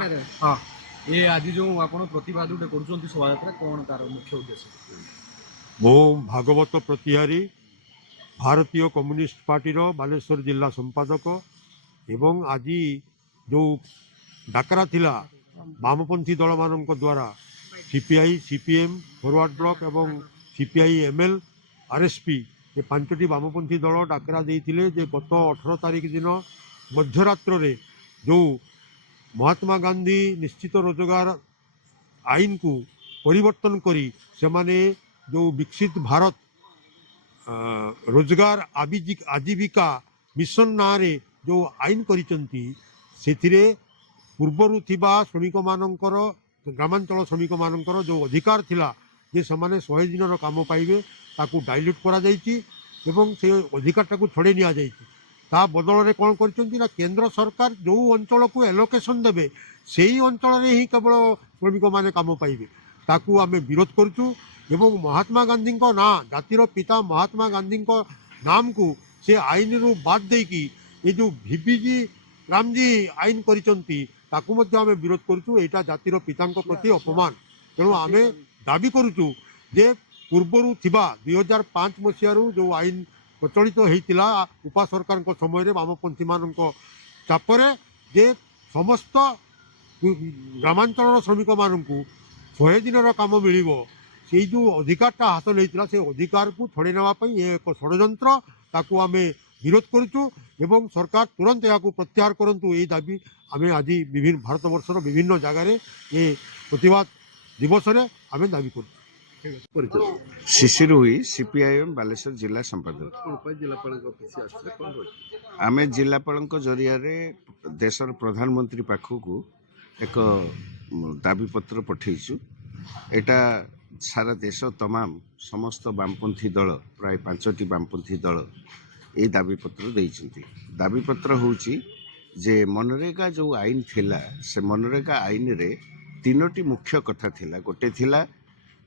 हाँ ये आज जो आपण प्रतिवाद गोटे करुँच शोभा कौन तार मुख्य उद्देश्य मो भागवत प्रतिहारी भारतीय कम्युनिस्ट पार्टी बालेश्वर जिला संपादक एवं आज जो डाकरा थिला वामपंथी दल मान द्वारा सीपीआई सीपीएम फॉरवर्ड ब्लॉक एवं सीपीआई एमएल आरएसपी ये पांचटी वामपंथी दल डाकरा देते गत 18 तारिख दिन मध्यरात्र जो महात्मा गांधी निश्चित रोजगार आईन को परिवर्तन करी से माने जो विकसित भारत रोजगार आजीविका मिशन ना रे जो आईन करिसंती सेथिरे पूर्वरु थिबा श्रमिक मानकर ग्रामांचल श्रमिक मानकर जो अधिकार थिला जे समाने 100 दिन काम पाइबे ताकू डाइल्यूट करा जायछि एवं से अधिकार टाकू छड़े निया जायछि ता बदल रे कोन करचंती ना केंद्र सरकार जो अंचल को एलोकेशन देबे सेही अंचल रे ही केवल श्रमिक माने काम पाइबे ताकू आमे विरोध करचु एवं महात्मा गांधी को ना जातिर पिता महात्मा गांधी को नाम को से आईन रु बाद देकी ये जो भिपीजी रामजी आईन करिसंती ताकू मध्ये आमे विरोध करचु एटा जातिर पितांको प्रति अपमान तेणु आमे दाबी करूचु जे पूर्वरु थिबा 2005 मसियारू जो आईन प्रचलित होइतिला उपा सरकार को समय रे वामपंथी मानक चापरे जे समस्त ग्रामांचल श्रमिक मानक 100 दिन काम मिलिबो से जो अधिकारटा हासिल होइतिला से अधिकार को छड़े नेवा पई एक षड्यंत्र ताकू आमे विरोध करूचु एवं सरकार तुरंत या प्रत्याहार करंतु ये दाबी आमे आज विभिन्न भारतवर्षर विभिन्न जगार ये प्रतिवाद दिवस रे आमे दाबी करूचु शिशिर हुई सीपीआईएम बालेश्वर जिला संपादक आमे जिलापाल जरिया देशर प्रधानमंत्री पाखक एक दाबी पत्र पठेचु एटा सारा देश तमाम समस्त वामपंथी दल प्राय 5टी वामपंथी दल ये दाबी पत्र देइछन्ति दाबी पत्र होउची जे मनरेगा जो आईन थिला से मनरेगा आईन रे 3टी मुख्य कथा थिला गोटे थिला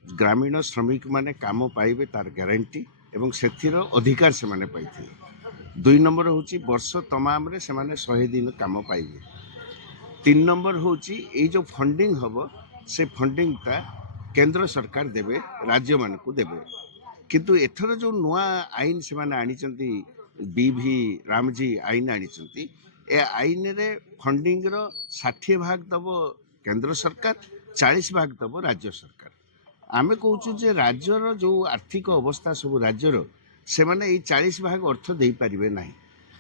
ग्रामीण श्रमिक माने काम पाइबे तार ग्यारंटी एवं सेथिर अधिकार से माने पाइथिले 2 नंबर होउची वर्ष तमाम रे से माने 100 दिन काम पाइबे 3 नंबर होउची ए जो फंडिंग हबो से फंडिंग ता केंद्र सरकार देवे राज्य मान को देवे किंतु एथर जो नुआ आईन से माने आनिचंती बीभी रामजी आईन आनिचंती ए आईन रे फंडिंग रो 60 भाग दबो केंद्र सरकार 40 भाग दबो राज्य सरकार आमे कहूँ जे राज्यर जो आर्थिक अवस्था सब राज्यर से माने 40 भाग अर्थ दे पारिबे नाही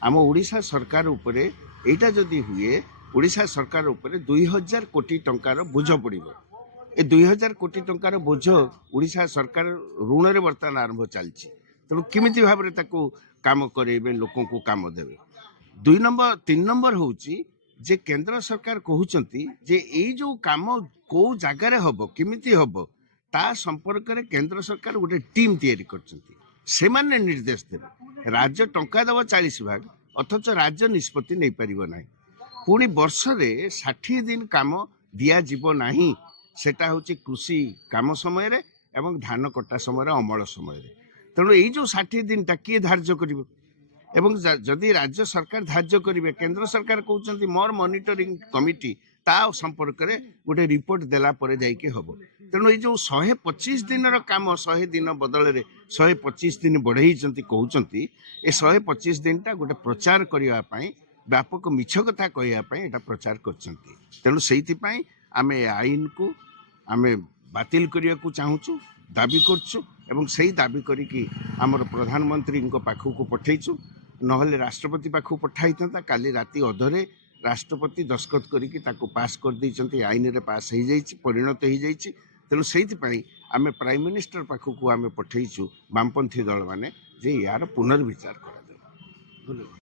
आम ओडिशा सरकार उपरे एटा जदी हुए ओडिशा सरकार उपरे 2000 कोटी टंकार बोझ पड़िबो ए 2000 कोटी टंकार बोझ ओडिशा सरकार ऋण रे वर्तमान आरंभ चलछि तेणु किमिति भाव रे ताको काम करेबे लोकों को काम देबे 2 नंबर 3 नंबर होउची जे केंद्र सरकार कहउचंती जे एई जो काम को जगह रे हबो किमिति हबो ता संपर्क रे केंद्र सरकार गोटे टीम तैयारी करचंती से माने निर्देश देबे राज्य टंका देबो 40 भाग अथच राज्य निष्पत्ति नै परिबो नाही पुणी वर्ष रे 60 दिन काम दिया जीवो नाही सेटा होची कृषि काम समय रे एवं धान कटा समय रे अमल समय रे तेणु एई जो 60 दिन ता किए धार्य करिवो एवं जदि राज्य सरकार धार्य करिवे केंद्र सरकार कहउचंती मोर मॉनिटरिंग कमिटी ता संपर्क रे गोटे रिपोर्ट देला परे जाई के हबो तेणु ए जो 125 दिन रो काम 100 दिन बदल रे 125 दिन बढ़ेइचंती कहउचंती ए 125 दिन ता गोटे प्रचार करिया पई व्यापक मिछ कथा कहया पई एटा प्रचार करचंती तेणु सेहिति पई आमे आईन को आमे बातिल करिया को चाहूचु दाबी करचु एवं सही दाबी करी कि हमर प्रधानमंत्री को पाखु को पठेइचु नहले राष्ट्रपति पाखु पठाइतंता काली राती अधरे राष्ट्रपति दस्खत करिकी ताको पास कर दैचंती आईन रे पास हो जाइछि परिणत हो जाइछि तेणु सेहिति पई आमे प्राइम मिनिस्टर पाखु को आमे पठेइचु वामपंथी दल माने जे यार पुनर्विचार करा दे।